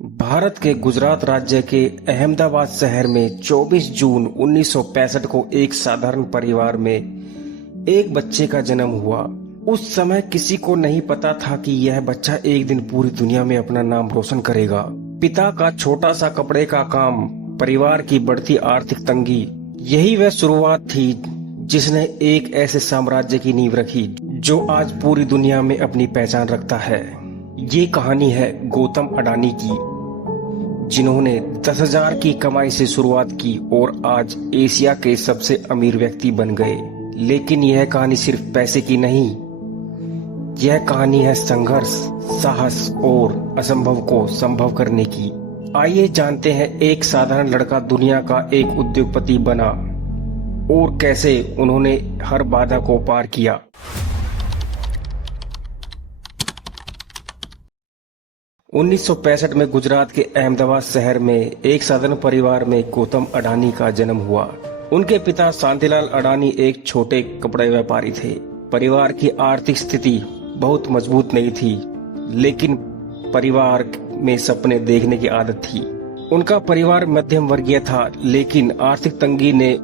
भारत के गुजरात राज्य के अहमदाबाद शहर में 24 जून 1965 को एक साधारण परिवार में एक बच्चे का जन्म हुआ। उस समय किसी को नहीं पता था कि यह बच्चा एक दिन पूरी दुनिया में अपना नाम रोशन करेगा। पिता का छोटा सा कपड़े का काम, परिवार की बढ़ती आर्थिक तंगी, यही वह शुरुआत थी जिसने एक ऐसे साम्राज्य की नींव रखी जो आज पूरी दुनिया में अपनी पहचान रखता है। ये कहानी है गौतम अडानी की, जिन्होंने 10,000 की कमाई से शुरुआत की और आज एशिया के सबसे अमीर व्यक्ति बन गए। लेकिन यह कहानी सिर्फ पैसे की नहीं, यह कहानी है संघर्ष, साहस और असंभव को संभव करने की। आइए जानते हैं एक साधारण लड़का दुनिया का एक उद्योगपति बना और कैसे उन्होंने हर बाधा को पार किया। उन्नीस सौ 1965 में गुजरात के अहमदाबाद शहर में एक साधारण परिवार में गौतम अडानी का जन्म हुआ। उनके पिता शांतिलाल अडानी एक छोटे कपड़े व्यापारी थे। परिवार की आर्थिक स्थिति बहुत मजबूत नहीं थी, लेकिन परिवार में सपने देखने की आदत थी। उनका परिवार मध्यम वर्गीय था, लेकिन आर्थिक तंगी ने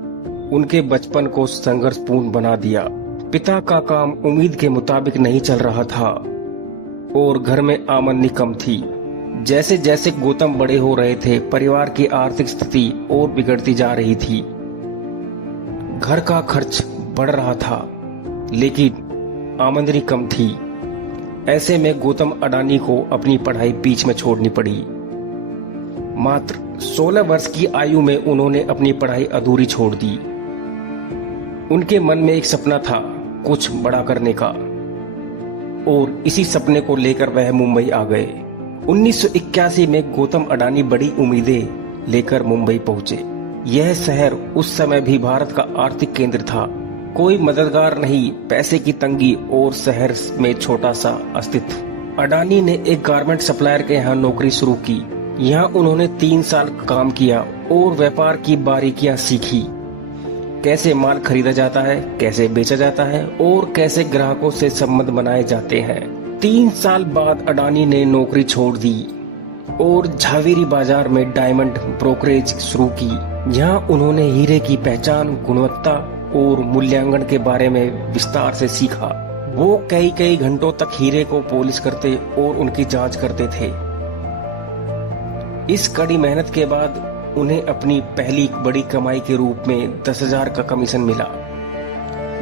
उनके बचपन को संघर्षपूर्ण बना दिया। पिता का काम उम्मीद के मुताबिक नहीं चल रहा था और घर में आमदनी कम थी। जैसे जैसे गौतम बड़े हो रहे थे, परिवार की आर्थिक स्थिति और बिगड़ती जा रही थी। घर का खर्च बढ़ रहा था, लेकिन आमदनी कम थी। ऐसे में गौतम अडानी को अपनी पढ़ाई बीच में छोड़नी पड़ी। मात्र 16 वर्ष की आयु में उन्होंने अपनी पढ़ाई अधूरी छोड़ दी। उनके मन में एक सपना था, कुछ बड़ा करने का, और इसी सपने को लेकर वह मुंबई आ गए। 1981 में गौतम अडानी बड़ी उम्मीदें लेकर मुंबई पहुंचे। यह शहर उस समय भी भारत का आर्थिक केंद्र था। कोई मददगार नहीं, पैसे की तंगी और शहर में छोटा सा अस्तित्व। अडानी ने एक गारमेंट सप्लायर के यहाँ नौकरी शुरू की। यहाँ उन्होंने 3 साल काम किया और व्यापार की बारीकियां सीखी। कैसे माल खरीदा जाता है, कैसे बेचा जाता है और कैसे ग्राहकों से संबंध बनाए जाते हैं। 3 साल बाद अडानी ने नौकरी छोड़ दी और झावेरी बाजार में डायमंड ब्रोकरेज शुरू की। यहाँ उन्होंने हीरे की पहचान, गुणवत्ता और मूल्यांकन के बारे में विस्तार से सीखा। वो कई घंटों तक हीरे को पॉलिश करते और उनकी जांच करते थे। इस कड़ी मेहनत के बाद उन्हें अपनी पहली बड़ी कमाई के रूप में 10,000 का कमीशन मिला।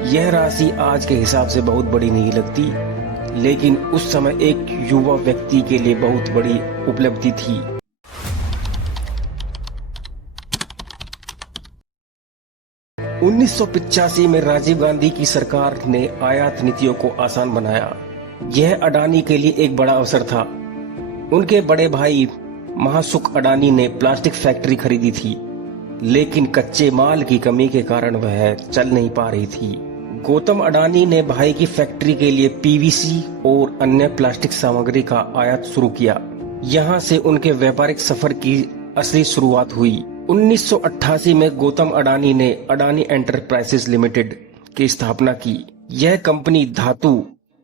यह राशि आज के हिसाब से बहुत बड़ी नहीं लगती, लेकिन उस समय एक युवा व्यक्ति के लिए बहुत बड़ी उपलब्धि थी। उन्नीस सौ 85 में राजीव गांधी की सरकार ने आयात नीतियों को आसान बनाया। यह अडानी के लिए एक बड़ा अवसर था। उनके बड़े भाई महासुख अडानी ने प्लास्टिक फैक्ट्री खरीदी थी, लेकिन कच्चे माल की कमी के कारण वह चल नहीं पा रही थी। गौतम अडानी ने भाई की फैक्ट्री के लिए पीवीसी और अन्य प्लास्टिक सामग्री का आयात शुरू किया। यहाँ से उनके व्यापारिक सफर की असली शुरुआत हुई। 1988 में गौतम अडानी ने अडानी एंटरप्राइजेस लिमिटेड की स्थापना की। यह कंपनी धातु,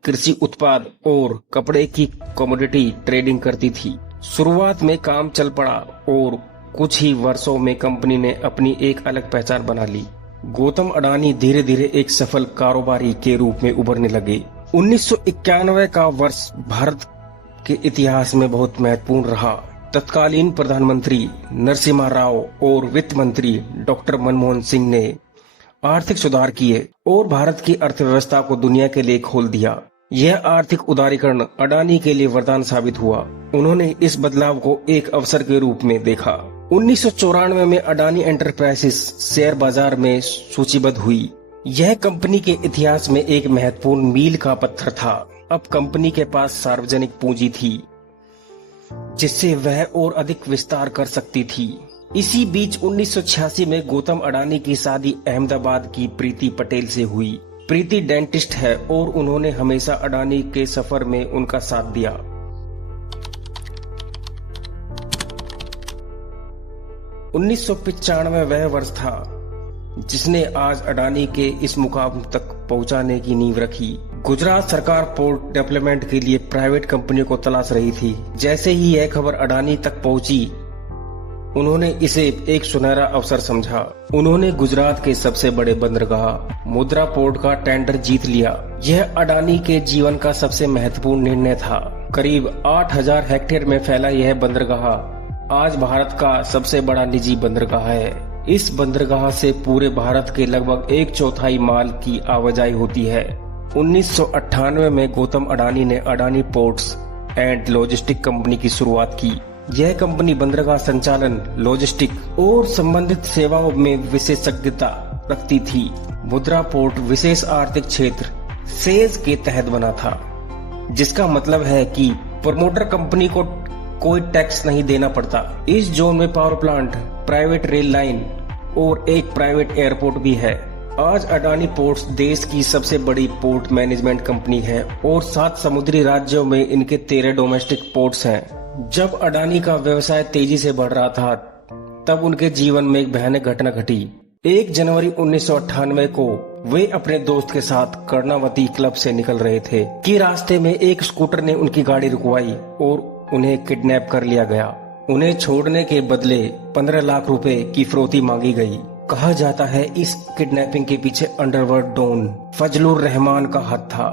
कृषि उत्पाद और कपड़े की कमोडिटी ट्रेडिंग करती थी। शुरुआत में काम चल पड़ा और कुछ ही वर्षों में कंपनी ने अपनी एक अलग पहचान बना ली। गौतम अडानी धीरे धीरे एक सफल कारोबारी के रूप में उभरने लगे। 1991 का वर्ष भारत के इतिहास में बहुत महत्वपूर्ण रहा। तत्कालीन प्रधानमंत्री नरसिम्हा राव और वित्त मंत्री डॉक्टर मनमोहन सिंह ने आर्थिक सुधार किए और भारत की अर्थव्यवस्था को दुनिया के लिए खोल दिया। यह आर्थिक उदारीकरण अडानी के लिए वरदान साबित हुआ। उन्होंने इस बदलाव को एक अवसर के रूप में देखा। 1994 में अडानी एंटरप्राइजेस शेयर बाजार में सूचीबद्ध हुई। यह कंपनी के इतिहास में एक महत्वपूर्ण मील का पत्थर था। अब कंपनी के पास सार्वजनिक पूंजी थी, जिससे वह और अधिक विस्तार कर सकती थी। इसी बीच 1986 में गौतम अडानी की शादी अहमदाबाद की प्रीति पटेल से हुई। प्रीति डेंटिस्ट है और उन्होंने हमेशा अडानी के सफर में उनका साथ दिया। 1995 वह वर्ष था जिसने आज अडानी के इस मुकाम तक पहुंचाने की नींव रखी। गुजरात सरकार पोर्ट डेवलपमेंट के लिए प्राइवेट कंपनियों को तलाश रही थी। जैसे ही यह खबर अडानी तक पहुंची, उन्होंने इसे एक सुनहरा अवसर समझा। उन्होंने गुजरात के सबसे बड़े बंदरगाह मुद्रा पोर्ट का टेंडर जीत लिया। यह अडानी के जीवन का सबसे महत्वपूर्ण निर्णय था। करीब 8,000 हेक्टेयर में फैला यह बंदरगाह आज भारत का सबसे बड़ा निजी बंदरगाह है। इस बंदरगाह से पूरे भारत के लगभग 1/4 माल की आवाजाही होती है। 1998 में गौतम अडानी ने Adani ports and logistic company की शुरुआत की। यह कंपनी बंदरगाह संचालन, लॉजिस्टिक और संबंधित सेवाओं में विशेषज्ञता रखती थी। मुद्रा पोर्ट विशेष आर्थिक क्षेत्र सेज के तहत बना था, जिसका मतलब है कि प्रमोटर कंपनी को कोई टैक्स नहीं देना पड़ता। इस जोन में power plant, private rail line और एक प्राइवेट एयरपोर्ट भी है। आज अडानी पोर्ट्स देश की सबसे बड़ी पोर्ट मैनेजमेंट कंपनी है और 7 समुद्री राज्यों में इनके 13 डोमेस्टिक पोर्ट्स हैं। जब अडानी का व्यवसाय तेजी से बढ़ रहा था, तब उनके जीवन में एक भयानक घटना घटी। 1 जनवरी 1998 को वे अपने दोस्त के साथ कर्णावती क्लब से निकल रहे थे कि रास्ते में एक स्कूटर ने उनकी गाड़ी रुकवाई और उन्हें किडनैप कर लिया गया। उन्हें छोड़ने के बदले 15 लाख रुपए की फिरौती मांगी गई। कहा जाता है इस किडनैपिंग के पीछे अंडरवर्ल्ड डॉन फजलुर रहमान का हाथ था।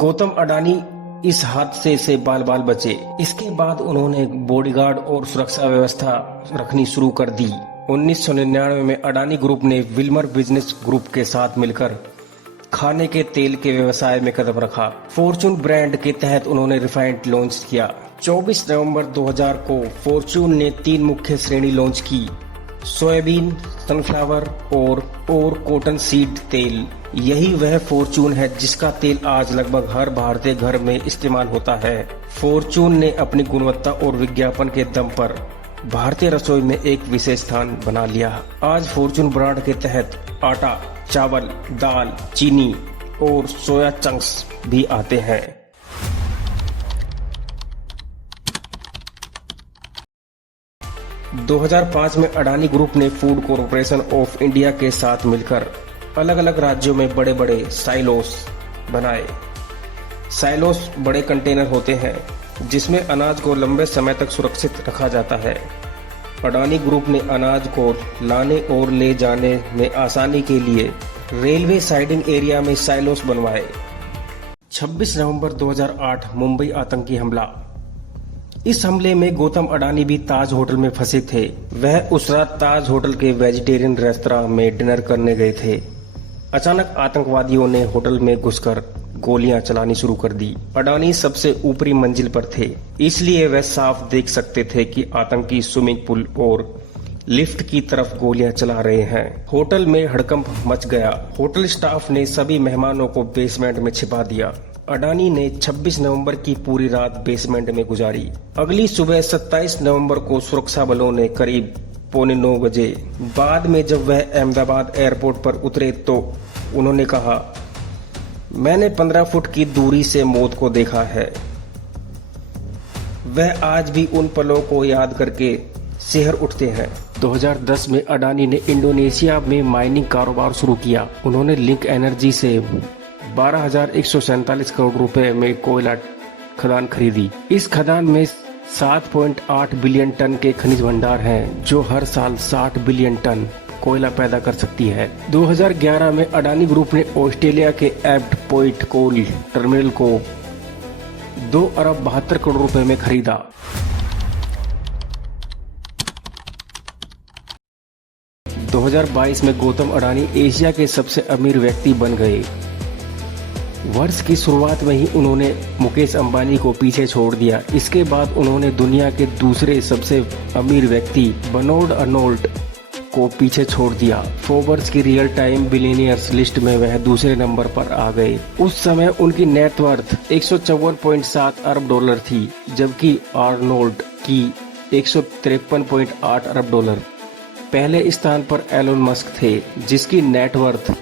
गौतम अडानी इस हादसे से बाल बाल बचे। इसके बाद उन्होंने बॉडीगार्ड और सुरक्षा व्यवस्था रखनी शुरू कर दी। 1999 में अडानी ग्रुप ने विल्मर बिजनेस ग्रुप के साथ मिलकर खाने के तेल के व्यवसाय में कदम रखा। फॉर्चून ब्रांड के तहत उन्होंने रिफाइंड लॉन्च किया। 24 नवंबर 2000 को फॉर्चून ने 3 मुख्य श्रेणी लॉन्च की: सोयाबीन, सनफ्लावर और कॉटन सीड तेल। यही वह फॉर्चून है जिसका तेल आज लगभग हर भारतीय घर में इस्तेमाल होता है। फॉर्चून ने अपनी गुणवत्ता और विज्ञापन के दम पर भारतीय रसोई में एक विशेष स्थान बना लिया। आज फॉर्चून ब्रांड के तहत आटा, चावल, दाल, चीनी और सोया चंक्स भी आते हैं। 2005 में अडानी ग्रुप ने फूड कॉरपोरेशन ऑफ इंडिया के साथ मिलकर अलग अलग राज्यों में बड़े बड़े साइलोस बनाए। साइलोस बड़े कंटेनर होते हैं जिसमें अनाज को लंबे समय तक सुरक्षित रखा जाता है। अडानी ग्रुप ने अनाज को लाने और ले जाने में आसानी के लिए रेलवे साइडिंग एरिया में साइलोस बनवाए। 26 नवंबर 2008 मुंबई आतंकी हमला। इस हमले में गौतम अडानी भी ताज होटल में फंसे थे। वह उस रात ताज होटल के वेजिटेरियन रेस्तरां में डिनर करने गए थे। अचानक आतंकवादियों ने होटल में घुसकर गोलियां चलानी शुरू कर दी। अडानी सबसे ऊपरी मंजिल पर थे, इसलिए वह साफ देख सकते थे कि आतंकी स्विमिंग पूल और लिफ्ट की तरफ गोलियां चला रहे हैं। होटल में हड़कंप मच गया। होटल स्टाफ ने सभी मेहमानों को बेसमेंट में छिपा दिया। अडानी ने 26 नवंबर की पूरी रात बेसमेंट में गुजारी। अगली सुबह 27 नवंबर को सुरक्षा बलों ने करीब 8:45 बजे बाद में जब वह अहमदाबाद एयरपोर्ट पर उतरे तो उन्होंने कहा, मैंने 15 फुट की दूरी से मौत को देखा है। वह आज भी उन पलों को याद करके सिहर उठते हैं। 2010 में अडानी ने इंडोनेशिया में माइनिंग कारोबार शुरू किया। उन्होंने लिंक एनर्जी से 12,147 करोड़ रुपए में कोयला खदान खरीदी। इस खदान में 7.8 बिलियन टन के खनिज भंडार हैं, जो हर साल 60 बिलियन टन कोयला पैदा कर सकती है। 2011 में अडानी ग्रुप ने ऑस्ट्रेलिया के एब्ट पॉइंट कोल टर्मिनल को 2 अरब 72 करोड़ रुपए में खरीदा। – 2022 में गौतम अडानी एशिया के सबसे अमीर व्यक्ति बन गए। वर्ष की शुरुआत में ही उन्होंने मुकेश अंबानी को पीछे छोड़ दिया। इसके बाद उन्होंने दुनिया के दूसरे सबसे अमीर व्यक्ति बर्नार्ड अर्नोल्ट को पीछे छोड़ दिया। फोर्ब्स की रियल टाइम बिलियनियर्स लिस्ट में वह दूसरे नंबर पर आ गए। उस समय उनकी नेटवर्थ 154.7 अरब डॉलर थी, जबकि अर्नोल्ट की 153.8 अरब डॉलर। पहले स्थान पर एलोन मस्क थे, जिसकी नेटवर्थ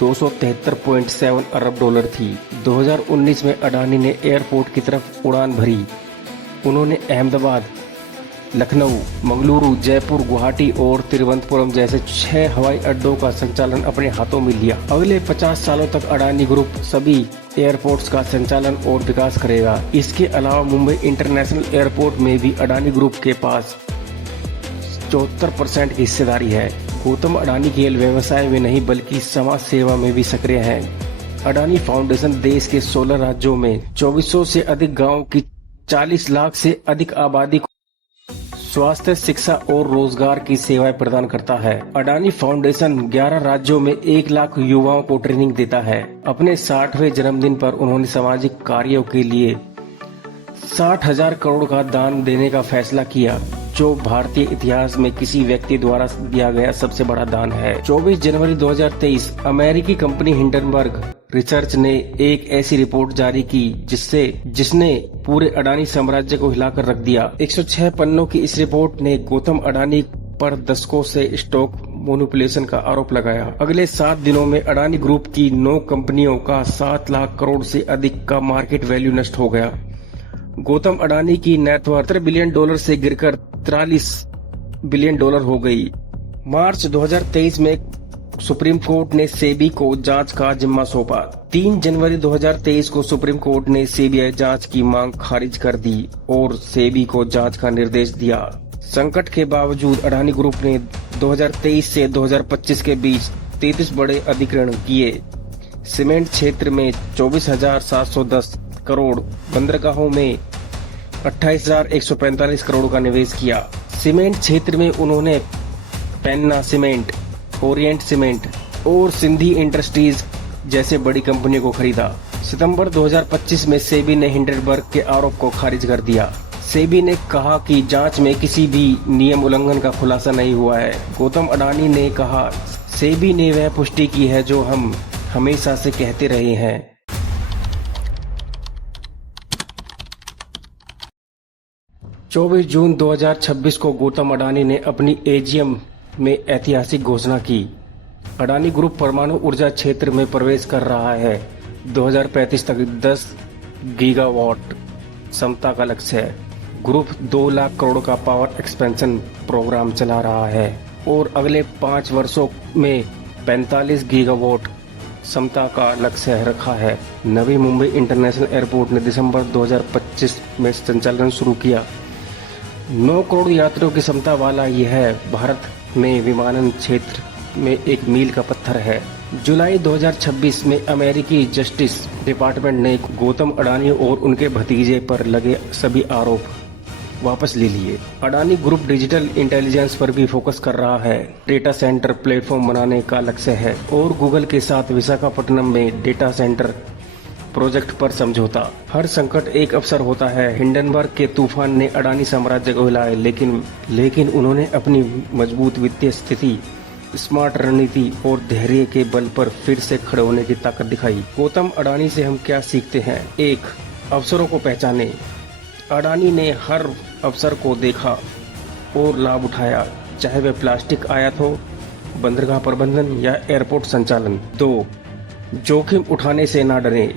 273.7 अरब डॉलर थी। 2019 में अडानी ने एयरपोर्ट की तरफ उड़ान भरी। उन्होंने अहमदाबाद लखनऊ, मंगलुरु, जयपुर, गुवाहाटी और तिरुवनंतपुरम जैसे 6 हवाई अड्डों का संचालन अपने हाथों में लिया। अगले 50 सालों तक अडानी ग्रुप सभी एयरपोर्ट्स का संचालन और विकास करेगा। इसके अलावा मुंबई इंटरनेशनल एयरपोर्ट में भी अडानी ग्रुप के पास 74% की हिस्सेदारी है। गौतम अडानी केवल व्यवसाय में नहीं बल्कि समाज सेवा में भी सक्रिय हैं। अडानी फाउंडेशन देश के 16 राज्यों में 2400 से अधिक गांवों की 40 लाख से अधिक आबादी को स्वास्थ्य, शिक्षा और रोजगार की सेवाएं प्रदान करता है। अडानी फाउंडेशन 11 राज्यों में 1 लाख युवाओं को ट्रेनिंग देता है। अपने 60वें जन्मदिन पर उन्होंने सामाजिक कार्यों के लिए 60,000 करोड़ का दान देने का फैसला किया, जो भारतीय इतिहास में किसी व्यक्ति द्वारा दिया गया सबसे बड़ा दान है। 24 जनवरी 2023 अमेरिकी कंपनी हिंडनबर्ग रिसर्च ने एक ऐसी रिपोर्ट जारी की जिसने पूरे अडानी साम्राज्य को हिलाकर रख दिया। 106 पन्नों की इस रिपोर्ट ने गौतम अडानी पर दशकों से स्टॉक मैनिपुलेशन का आरोप लगाया। अगले 7 दिनों में अडानी ग्रुप की 9 कंपनियों का 7 लाख करोड़ से अधिक का मार्केट वैल्यू नष्ट हो गया। गौतम अडानी की नेटवर्थ $70 बिलियन से गिरकर $43 बिलियन हो गई। मार्च 2023 में सुप्रीम कोर्ट ने सेबी को जांच का जिम्मा सौंपा। 3 जनवरी 2023 को सुप्रीम कोर्ट ने सीबीआई जांच की मांग खारिज कर दी और सेबी को जांच का निर्देश दिया। संकट के बावजूद अडानी ग्रुप ने 2023 से 2025 के बीच 33 बड़े अधिग्रहण किए। सीमेंट क्षेत्र में 24,710 करोड़, बंदरगाहों में 28,145 करोड़ का निवेश किया। सीमेंट क्षेत्र में उन्होंने पेन्ना सीमेंट, ओरिएंट सीमेंट और सिंधी इंडस्ट्रीज जैसे बड़ी कंपनियों को खरीदा। सितंबर 2025 में सेबी ने हिंडनबर्ग के आरोप को खारिज कर दिया। सेबी ने कहा कि जांच में किसी भी नियम उल्लंघन का खुलासा नहीं हुआ है। गौतम अडानी ने कहा, सेबी ने वह पुष्टि की है जो हम हमेशा से कहते रहे हैं। 24 जून 2026 को गौतम अडानी ने अपनी एजीएम में ऐतिहासिक घोषणा की। अडानी ग्रुप परमाणु ऊर्जा क्षेत्र में प्रवेश कर रहा है। 2035 तक 10 गीगावाट क्षमता का लक्ष्य है। ग्रुप 2 लाख करोड़ का पावर एक्सपेंशन प्रोग्राम चला रहा है और अगले 5 वर्षों में 45 गीगावाट क्षमता का लक्ष्य रखा है। नवी मुंबई इंटरनेशनल एयरपोर्ट ने दिसंबर 2025 में संचालन शुरू किया। 9 करोड़ यात्रियों की क्षमता वाला यह भारत में विमानन क्षेत्र में एक मील का पत्थर है। जुलाई 2026 में अमेरिकी जस्टिस डिपार्टमेंट ने गौतम अडानी और उनके भतीजे पर लगे सभी आरोप वापस ले लिए। अडानी ग्रुप डिजिटल इंटेलिजेंस पर भी फोकस कर रहा है। डेटा सेंटर प्लेटफॉर्म बनाने का लक्ष्य है और गूगल के साथ विशाखापट्टनम में डेटा सेंटर प्रोजेक्ट पर समझौता। हर संकट एक अवसर होता है। हिंडनबर्ग के तूफान ने अडानी साम्राज्य को हिलाया, लेकिन उन्होंने अपनी मजबूत वित्तीय स्थिति, स्मार्ट रणनीति और धैर्य के बल पर फिर से खड़े होने की ताकत दिखाई। गौतम अडानी से हम क्या सीखते हैं? 1. अवसरों को पहचाने। अडानी ने हर अवसर को देखा और लाभ उठाया, चाहे वह प्लास्टिक आयात हो, बंदरगाह प्रबंधन या एयरपोर्ट संचालन। 2. जोखिम उठाने से ना डरें।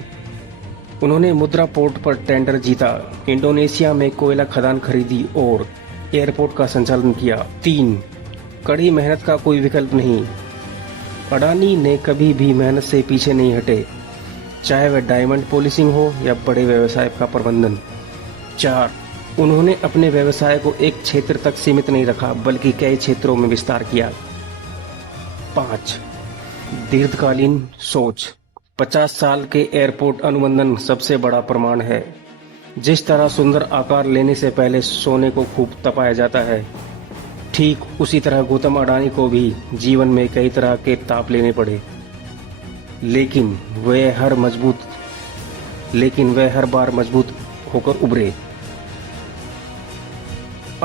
उन्होंने मुद्रा पोर्ट पर टेंडर जीता, इंडोनेशिया में कोयला खदान खरीदी और एयरपोर्ट का संचालन किया। 3. कड़ी मेहनत का कोई विकल्प नहीं। अडानी ने कभी भी मेहनत से पीछे नहीं हटे, चाहे वह डायमंड पॉलिशिंग हो या बड़े व्यवसाय का प्रबंधन। 4. उन्होंने अपने व्यवसाय को एक क्षेत्र तक सीमित नहीं रखा बल्कि कई क्षेत्रों में विस्तार किया। 5. दीर्घकालीन सोच। 50 साल के एयरपोर्ट अनुबंधन सबसे बड़ा प्रमाण है। जिस तरह सुंदर आकार लेने से पहले सोने को खूब तपाया जाता है, ठीक उसी तरह गौतम अडानी को भी जीवन में कई तरह के ताप लेने पड़े, लेकिन वह हर बार मजबूत होकर उभरे।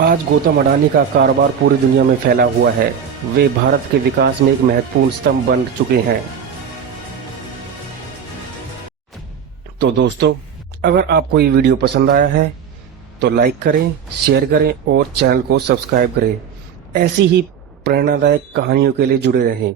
आज गौतम अडानी का कारोबार पूरी दुनिया में फैला हुआ है। वे भारत के विकास में एक महत्वपूर्ण स्तंभ बन चुके हैं। तो दोस्तों, अगर आपको ये वीडियो पसंद आया है तो लाइक करें, शेयर करें और चैनल को सब्सक्राइब करें। ऐसी ही प्रेरणादायक कहानियों के लिए जुड़े रहें।